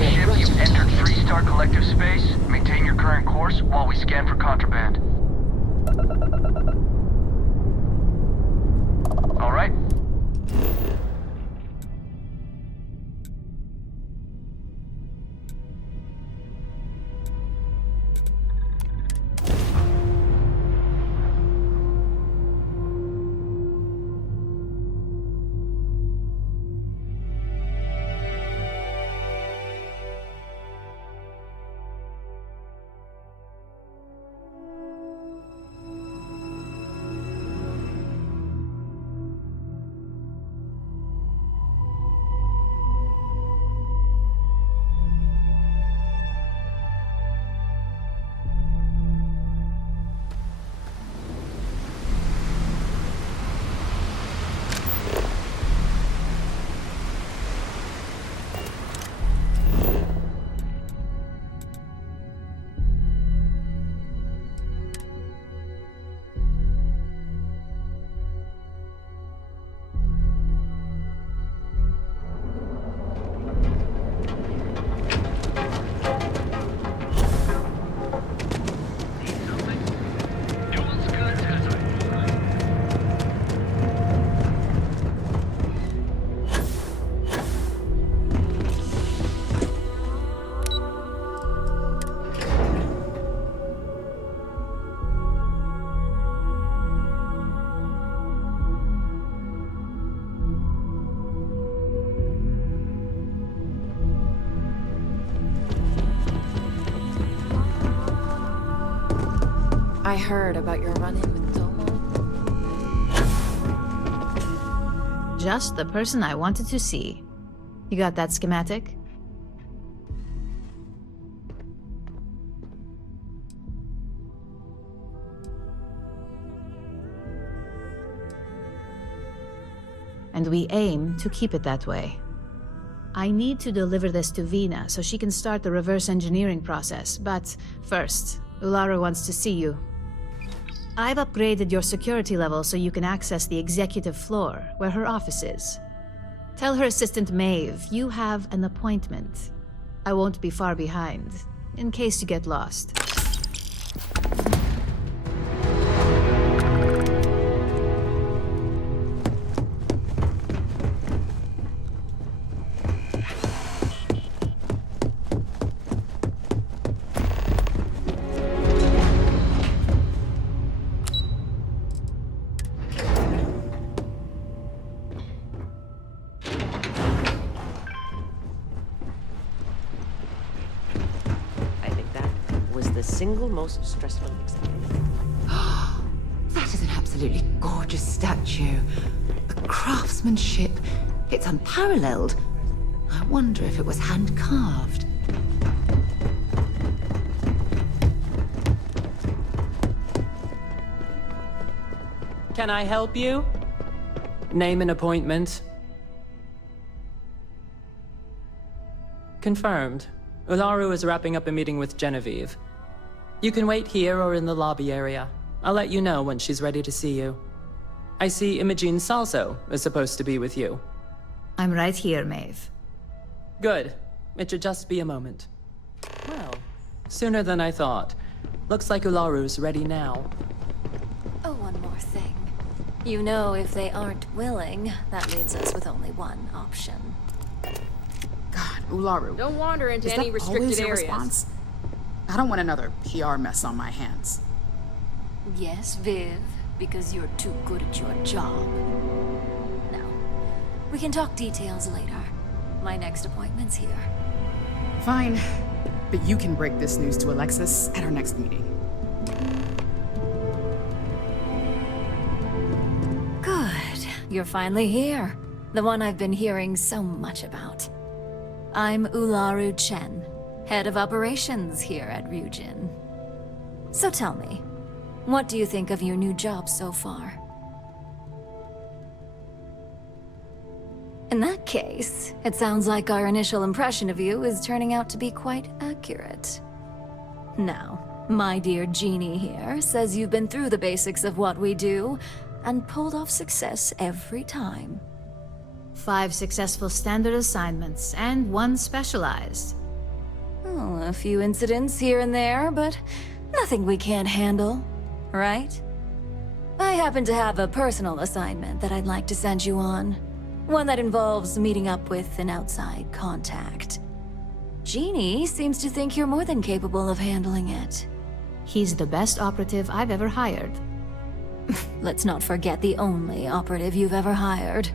Incoming ship, you've entered Freestar Collective Space. Maintain your current course while we scan for contraband. All right? I heard about your run-in with Domo. Just the person I wanted to see. You got that schematic? And we aim to keep it that way. I need to deliver this to Vina so she can start the reverse engineering process, but first, Ularu wants to see you. I've upgraded your security level so you can access the executive floor, where her office is. Tell her assistant Maeve you have an appointment. I won't be far behind, in case you get lost. Single most stressful experience. That is an absolutely gorgeous statue. The craftsmanship, it's unparalleled. I wonder if it was hand-carved. Can I help you? Name an appointment. Confirmed. Ularu is wrapping up a meeting with Genevieve. You can wait here or in the lobby area. I'll let you know when she's ready to see you. I see Imogene Salso is supposed to be with you. I'm right here, Maeve. Good. It should just be a moment. Well, sooner than I thought. Looks like Ularu's ready now. Oh, one more thing. You know, if they aren't willing, that leaves us with only one option. God, Ularu. Don't wander into Is any that restricted always your areas. response? I don't want another PR mess on my hands. Yes, Viv, because you're too good at your job. Now, we can talk details later. My next appointment's here. Fine, but you can break this news to Alexis at our next meeting. Good. You're finally here. The one I've been hearing so much about. I'm Ularu Chen, head of operations here at Ryujin. So tell me, what do you think of your new job so far? In that case, it sounds like our initial impression of you is turning out to be quite accurate. Now, my dear Jeannie here says you've been through the basics of what we do, and pulled off success every time. 5 successful standard assignments, and 1 specialized. Oh, a few incidents here and there, but nothing we can't handle, right? I happen to have a personal assignment that I'd like to send you on. One that involves meeting up with an outside contact. Jeannie seems to think you're more than capable of handling it. He's the best operative I've ever hired. Let's not forget the only operative you've ever hired.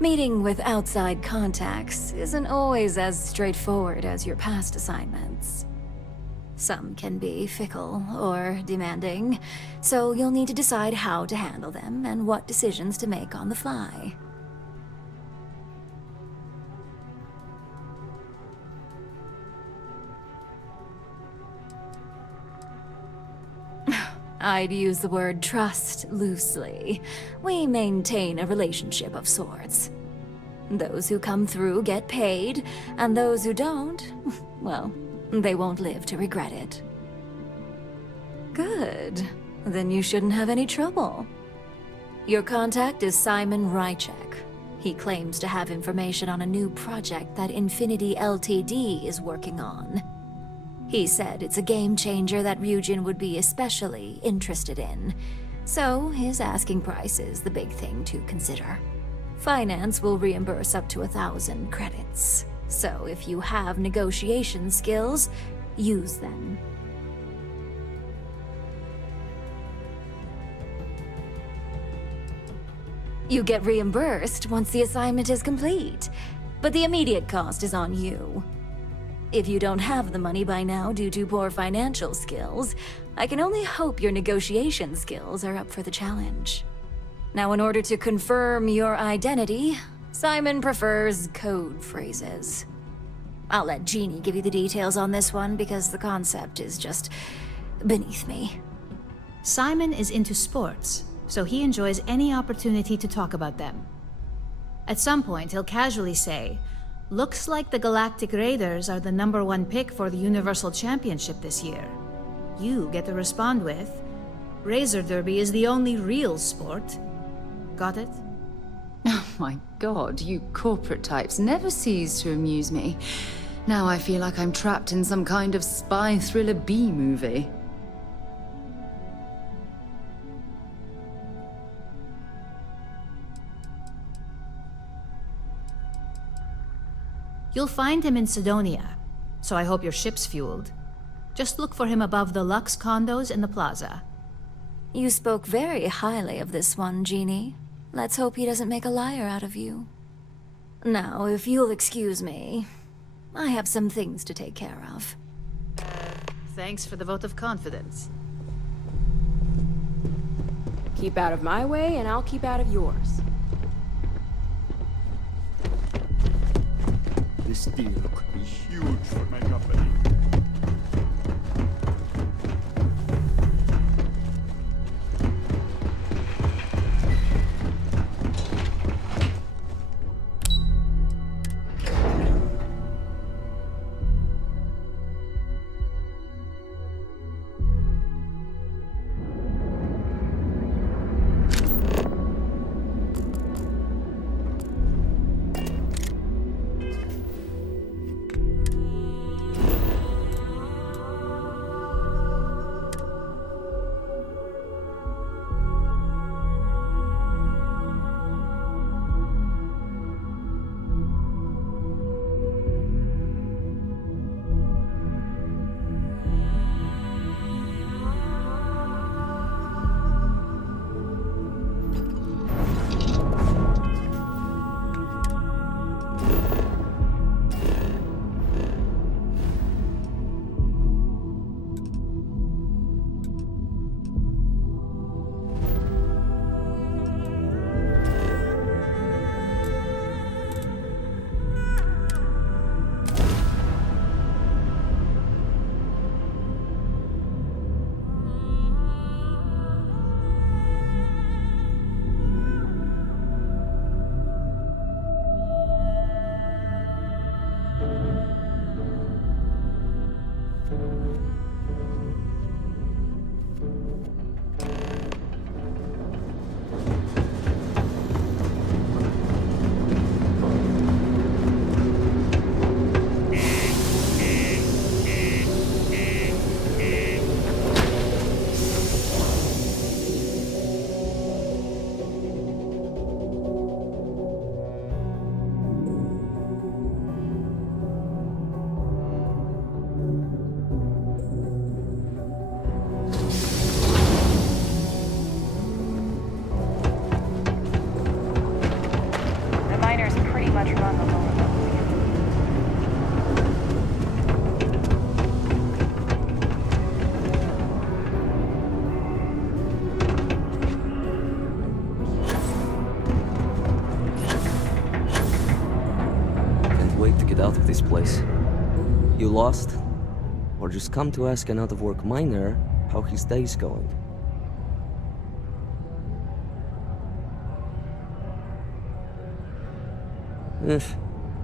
Meeting with outside contacts isn't always as straightforward as your past assignments. Some can be fickle or demanding, so you'll need to decide how to handle them and what decisions to make on the fly. I'd use the word trust loosely. We maintain a relationship of sorts. Those who come through get paid, and those who don't, well, they won't live to regret it. Good. Then you shouldn't have any trouble. Your contact is Simon Rychek. He claims to have information on a new project that Infinity Ltd is working on. He said it's a game changer that Ryujin would be especially interested in. So his asking price is the big thing to consider. Finance will reimburse up to 1,000 credits. So if you have negotiation skills, use them. You get reimbursed once the assignment is complete, but the immediate cost is on you. If you don't have the money by now due to poor financial skills, I can only hope your negotiation skills are up for the challenge. Now, in order to confirm your identity, Simon prefers code phrases. I'll let Jeannie give you the details on this one because the concept is just beneath me. Simon is into sports, so he enjoys any opportunity to talk about them. At some point, he'll casually say, "Looks like the Galactic Raiders are the #1 pick for the Universal Championship this year." You get to respond with, "Razor Derby is the only real sport." Got it? Oh my god, you corporate types never cease to amuse me. Now I feel like I'm trapped in some kind of spy thriller B-movie. You'll find him in Sidonia, so I hope your ship's fueled. Just look for him above the Lux condos in the plaza. You spoke very highly of this one, Jeannie. Let's hope he doesn't make a liar out of you. Now, if you'll excuse me, I have some things to take care of. Thanks for the vote of confidence. Keep out of my way, and I'll keep out of yours. This deal could be huge for my company. get out of this place. You lost? Or just come to ask an out-of-work miner how his day's going?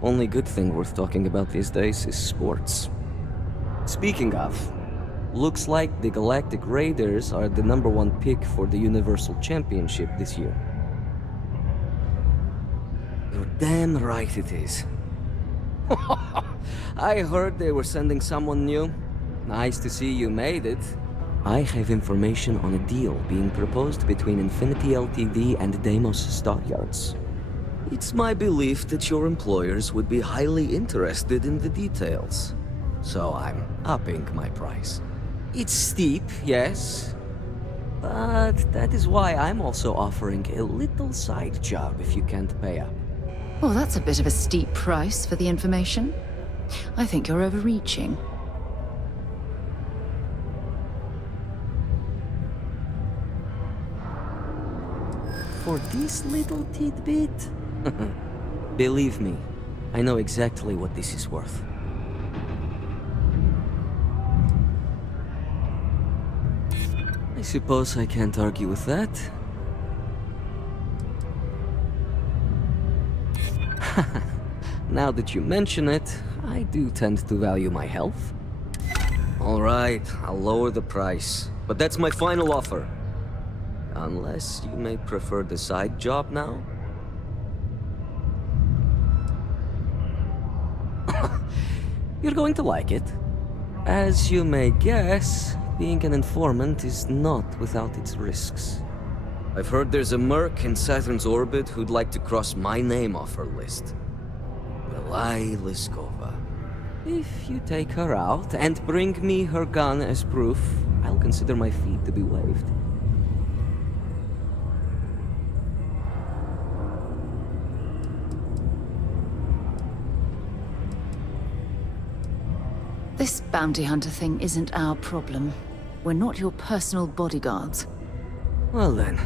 Only good thing worth talking about these days is sports. Speaking of, looks like the Galactic Raiders are the #1 pick for the Universal Championship this year. You're damn right it is. I heard they were sending someone new. Nice to see you made it. I have information on a deal being proposed between Infinity Ltd and Deimos Stockyards. It's my belief that your employers would be highly interested in the details. So I'm upping my price. It's steep, yes. But that is why I'm also offering a little side job if you can't pay up. Well, that's a bit of a steep price for the information. I think you're overreaching. For this little tidbit? Believe me, I know exactly what this is worth. I suppose I can't argue with that. Now that you mention it, I do tend to value my health. Alright, I'll lower the price, but that's my final offer. Unless you may prefer the side job now? You're going to like it. As you may guess, being an informant is not without its risks. I've heard there's a merc in Saturn's orbit who'd like to cross my name off her list. Belai Liskova. If you take her out and bring me her gun as proof, I'll consider my fee to be waived. This bounty hunter thing isn't our problem. We're not your personal bodyguards. Well then,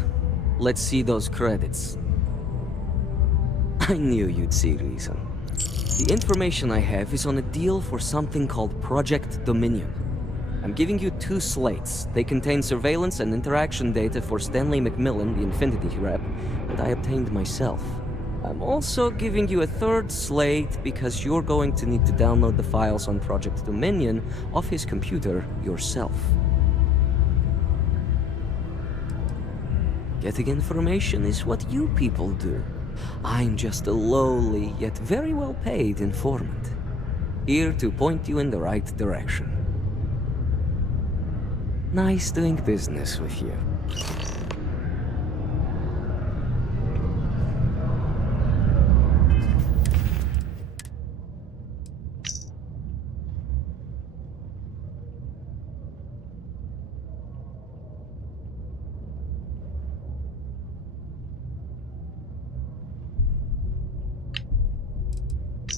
let's see those credits. I knew you'd see reason. The information I have is on a deal for something called Project Dominion. I'm giving you 2 slates. They contain surveillance and interaction data for Stanley McMillan, the Infinity rep, that I obtained myself. I'm also giving you a 3rd slate because you're going to need to download the files on Project Dominion off his computer yourself. Getting information is what you people do. I'm just a lowly, yet very well paid informant. Here to point you in the right direction. Nice doing business with you.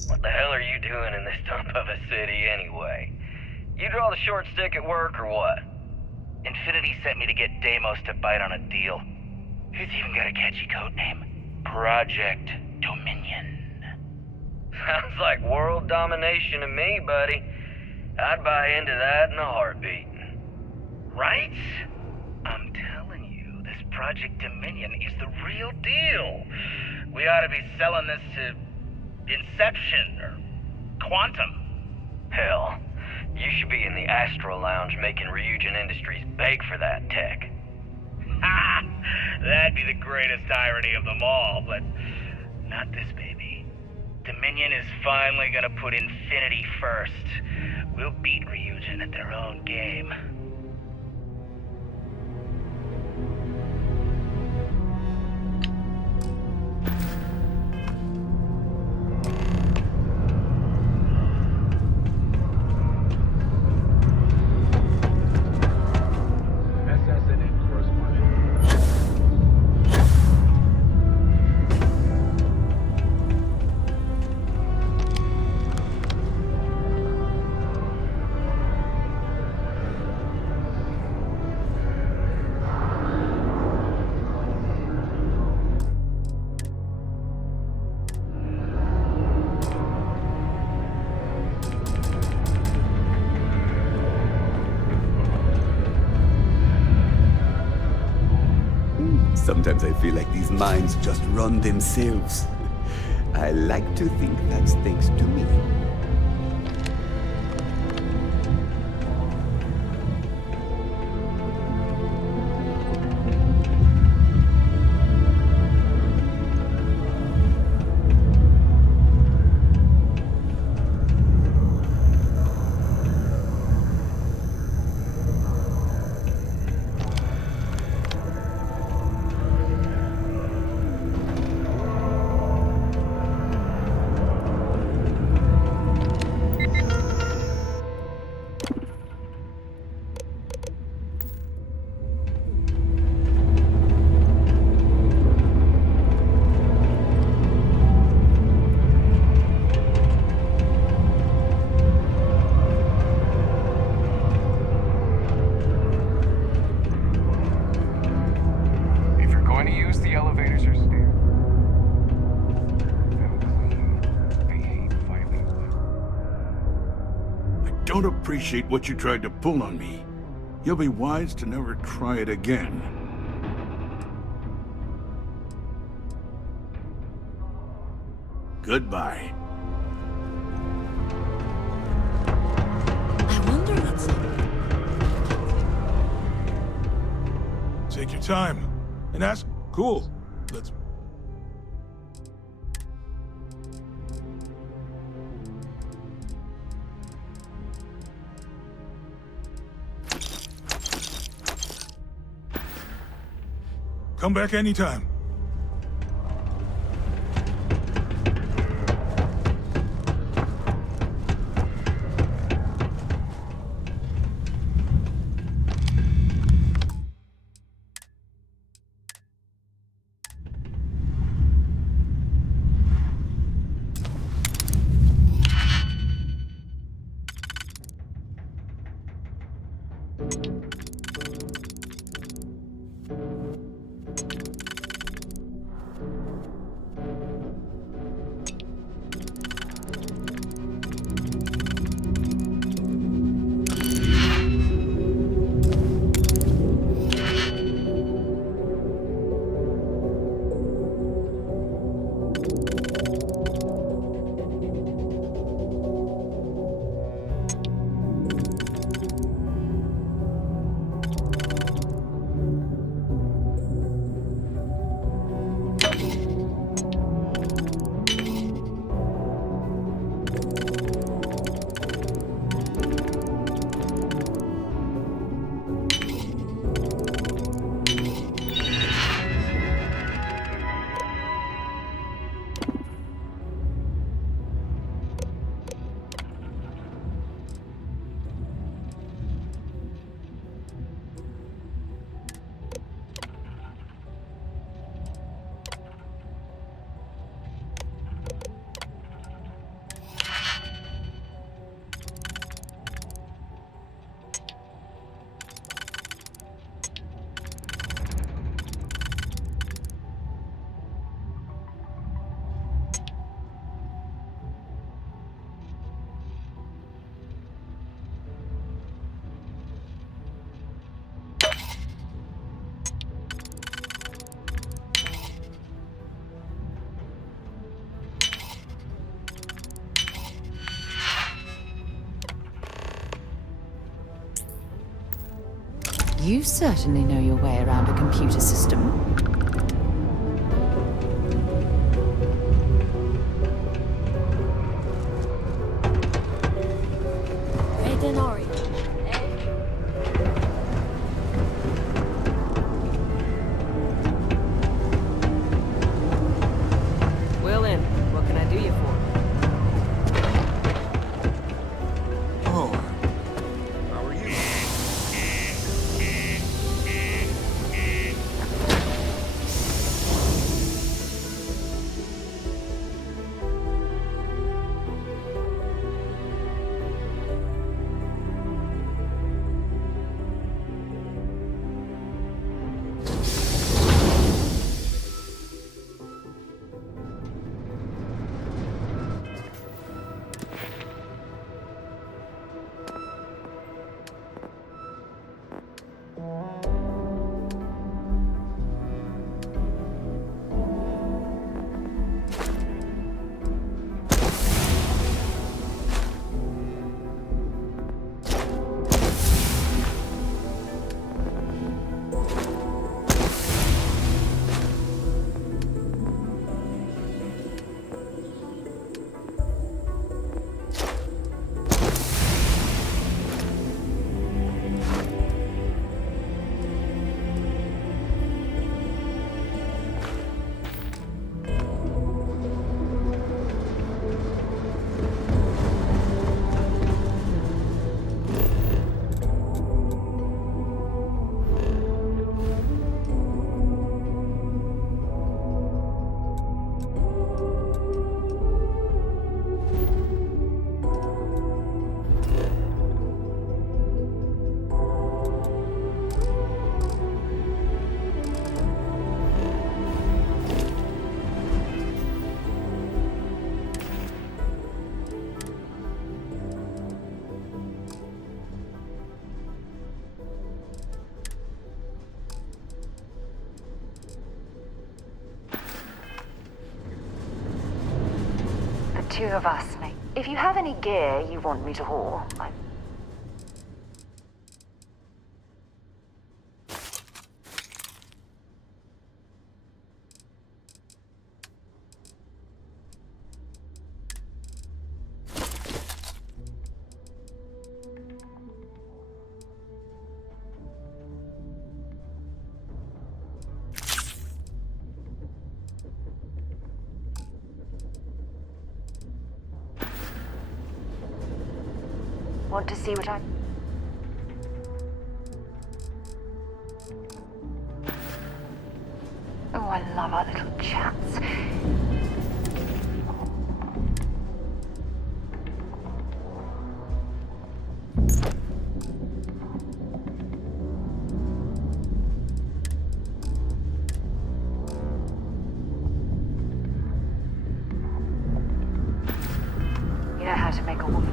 What the hell are you doing in this dump of a city anyway? You draw the short stick at work or what? Infinity sent me to get Deimos to bite on a deal. He's even got a catchy code name. Project Dominion. Sounds like world domination to me, buddy. I'd buy into that in a heartbeat. Right? I'm telling you, this Project Dominion is the real deal. We ought to be selling this to Inception or Quantum. Hell, you should be in the Astro Lounge making Ryujin Industries beg for that tech. Ha! That'd be the greatest irony of them all, but not this baby. Dominion is finally gonna put Infinity first. We'll beat Ryujin at their own game. Sometimes I feel like these mines just run themselves. I like to think that's thanks to me. Don't appreciate what you tried to pull on me. You'll be wise to never try it again. Goodbye. I wonder what's up. Take your time and ask. Cool. Let's. Come back anytime. You certainly know your way around a computer system. Will in. What can I do you for? Oh, how are you? two of us, mate. If you have any gear you want me to haul, I'm... Want to see what I... Oh, I love our little chats. You know how to make a woman.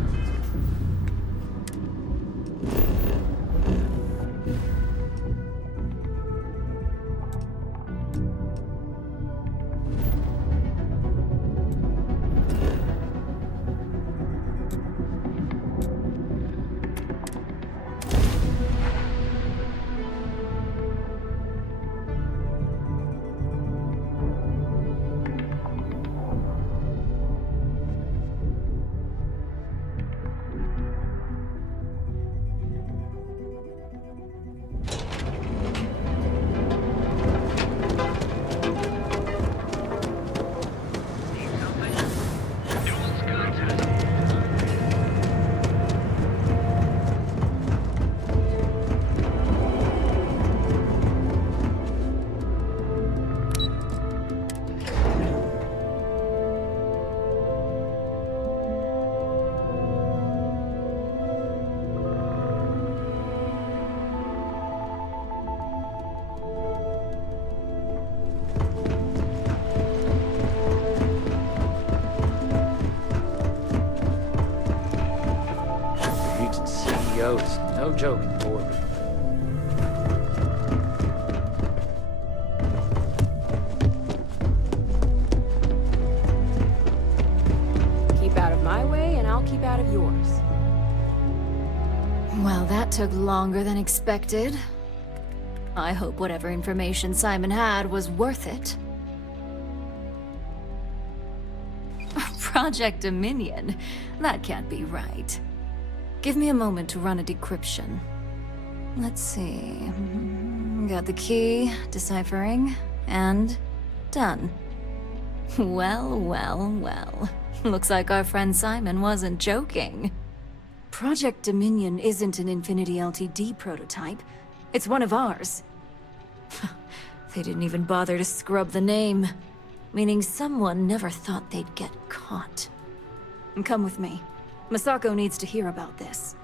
No joke in orbit. Keep out of my way, and I'll keep out of yours. Well, that took longer than expected. I hope whatever information Simon had was worth it. Project Dominion? That can't be right. Give me a moment to run a decryption. Let's see... Got the key, deciphering, and... done. Well, well, well. Looks like our friend Simon wasn't joking. Project Dominion isn't an Infinity Ltd prototype. It's one of ours. They didn't even bother to scrub the name. Meaning someone never thought they'd get caught. Come with me. Masako needs to hear about this.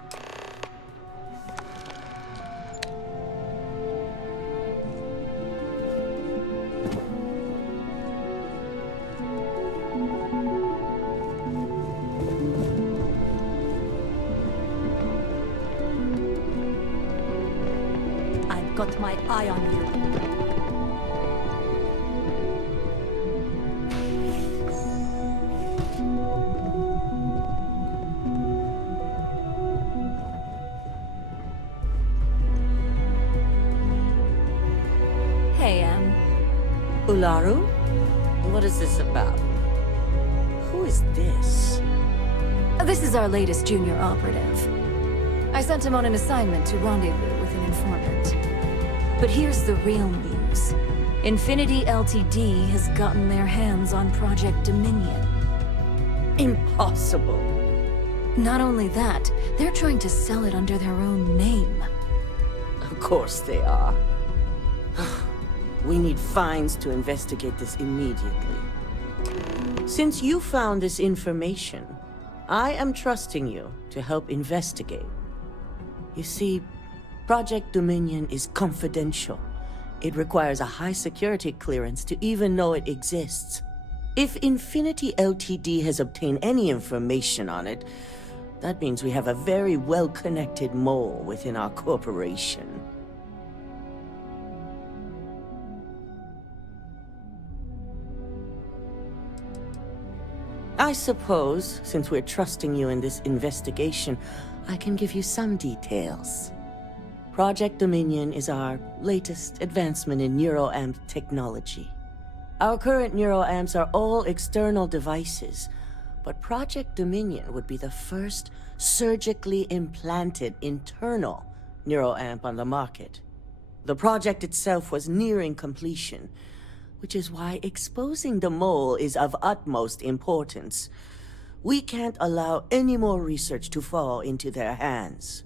I've got my eye on you. Ularu? What is this about? Who is this? This is our latest junior operative. I sent him on an assignment to rendezvous with an informant. But here's the real news. Infinity Ltd has gotten their hands on Project Dominion. Impossible. Not only that, they're trying to sell it under their own name. Of course they are. We need Fines to investigate this immediately. Since you found this information, I am trusting you to help investigate. You see, Project Dominion is confidential. It requires a high security clearance to even know it exists. If Infinity Ltd has obtained any information on it, that means we have a very well-connected mole within our corporation. I suppose, since we're trusting you in this investigation, I can give you some details. Project Dominion is our latest advancement in neuroamp technology. Our current neuroamps are all external devices, but Project Dominion would be the first surgically implanted internal neuroamp on the market. The project itself was nearing completion, which is why exposing the mole is of utmost importance. We can't allow any more research to fall into their hands.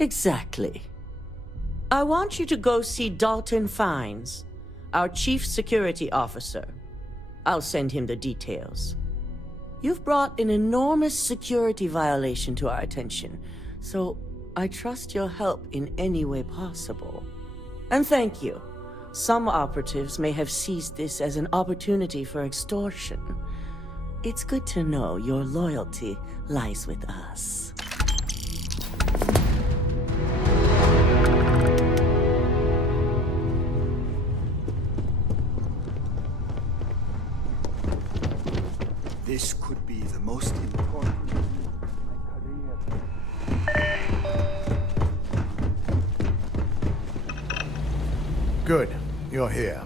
Exactly. I want you to go see Dalton Fines, our Chief Security Officer. I'll send him the details. You've brought an enormous security violation to our attention, so I trust your help in any way possible. And thank you. Some operatives may have seized this as an opportunity for extortion. It's good to know your loyalty lies with us. This could be the most important moment of my career. Good. You're here.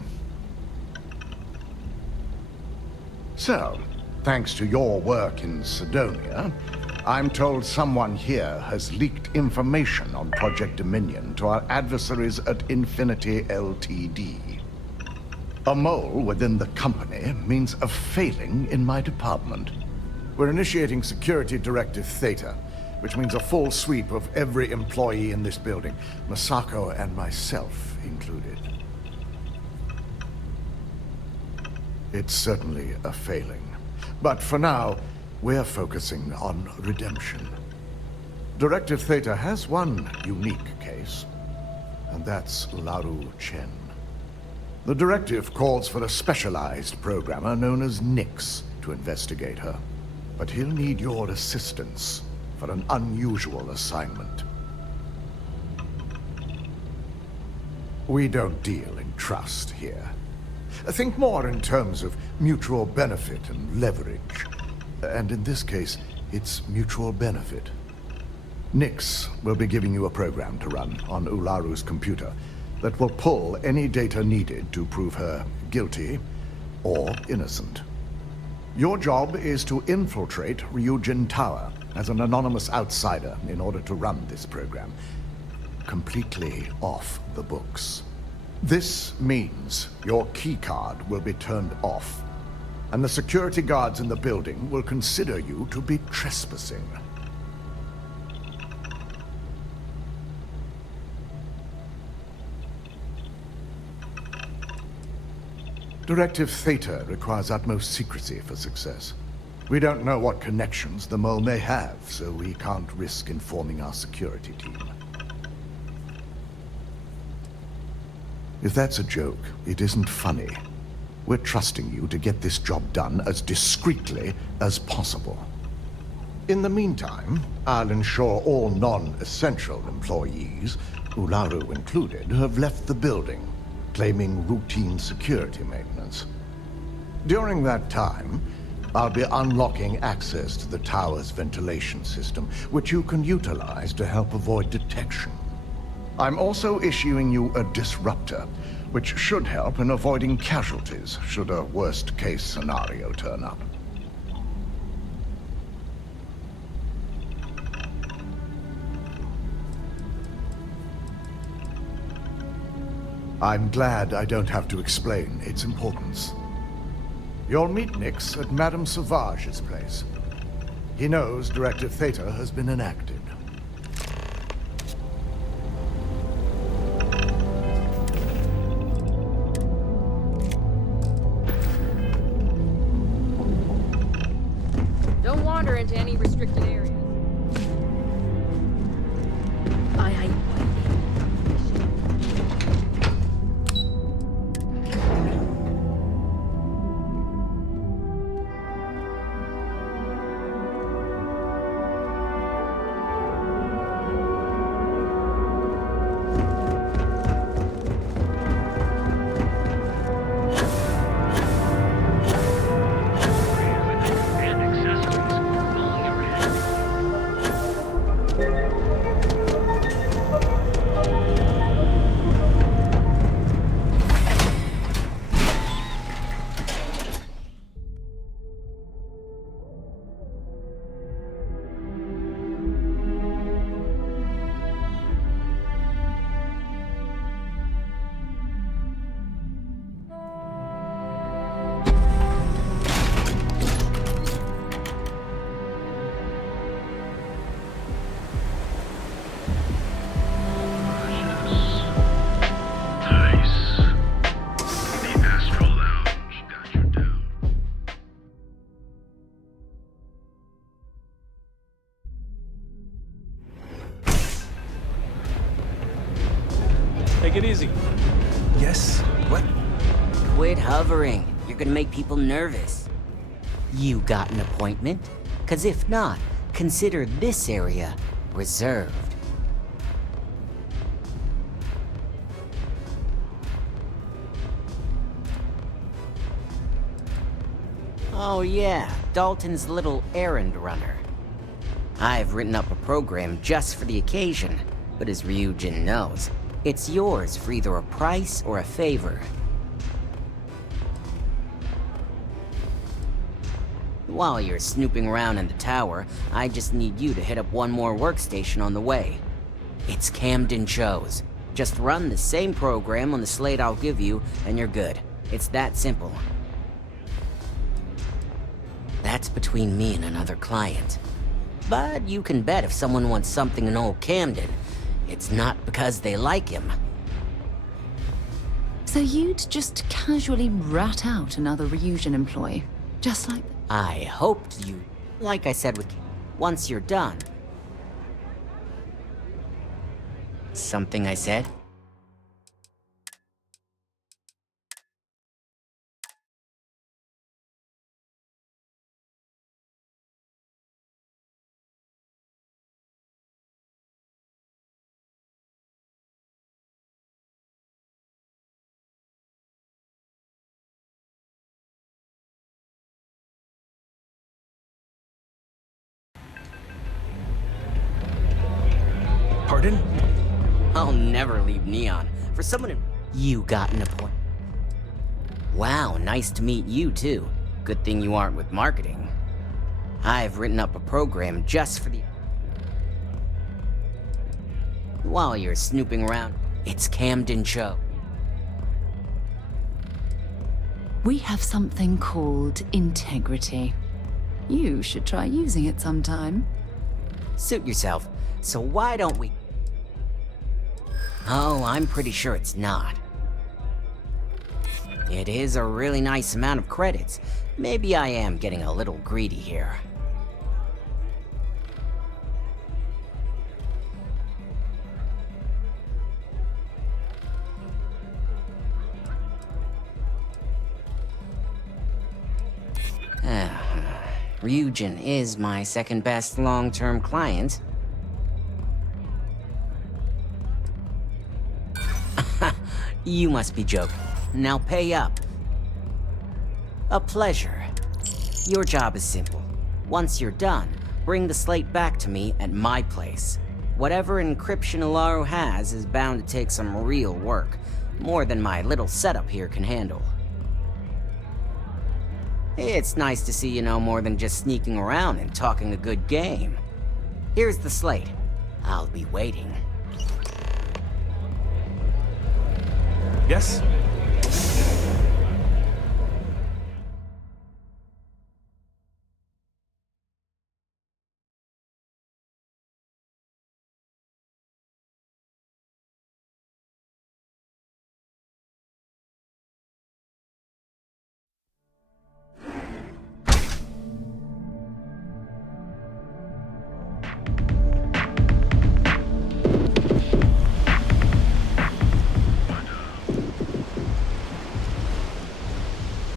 So, thanks to your work in Sidonia, I'm told someone here has leaked information on Project Dominion to our adversaries at Infinity Ltd. A mole within the company means a failing in my department. We're initiating Security Directive Theta, which means a full sweep of every employee in this building, Masako and myself included. It's certainly a failing. But for now, we're focusing on redemption. Directive Theta has one unique case, and that's Ularu Chen. The directive calls for a specialized programmer known as NYX to investigate her. But he'll need your assistance for an unusual assignment. We don't deal in trust here. Think more in terms of mutual benefit and leverage. And in this case, it's mutual benefit. NYX will be giving you a program to run on Ularu's computer that will pull any data needed to prove her guilty or innocent. Your job is to infiltrate Ryujin Tower as an anonymous outsider in order to run this program, completely off the books. This means your keycard will be turned off, and the security guards in the building will consider you to be trespassing. Directive Theta requires utmost secrecy for success. We don't know what connections the mole may have, so we can't risk informing our security team. If that's a joke, it isn't funny. We're trusting you to get this job done as discreetly as possible. In the meantime, I'll ensure all non-essential employees, Ularu included, have left the building, claiming routine security maintenance. During that time, I'll be unlocking access to the tower's ventilation system, which you can utilize to help avoid detection. I'm also issuing you a disruptor, which should help in avoiding casualties should a worst-case scenario turn up. I'm glad I don't have to explain its importance. You'll meet NYX at Madame Sauvage's place. He knows Directive Theta has been enacted. Don't wander into any restricted areas. Aye, aye. Take it easy. Yes? What? Quit hovering. You're gonna make people nervous. You got an appointment? 'Cause if not, consider this area reserved. Oh yeah, Dalton's little errand runner. I've written up a program just for the occasion, but as Ryujin knows, it's yours for either a price or a favor. While you're snooping around in the tower, I just need you to hit up one more workstation on the way. It's Camden Cho's. Just run the same program on the slate I'll give you, and you're good. It's that simple. That's between me and another client. But you can bet if someone wants something in old Camden, it's not because they like him. So you'd just casually rat out another Ryujin employee, just like... I hoped you... Like I said, once you're done. Something I said? Pardon? I'll never leave Neon. For someone in... You got an appointment. Wow, nice to meet you too. Good thing you aren't with marketing. I've written up a program just for the... While you're snooping around, it's Camden Cho. We have something called integrity. You should try using it sometime. Suit yourself. So why don't we... Oh, I'm pretty sure it's not. It is a really nice amount of credits. Maybe I am getting a little greedy here. Ryujin is my second best long-term client. You must be joking. Now pay up. A pleasure. Your job is simple. Once you're done, bring the slate back to me at my place. Whatever encryption Ularu has is bound to take some real work. More than my little setup here can handle. It's nice to see you know more than just sneaking around and talking a good game. Here's the slate. I'll be waiting. Yes?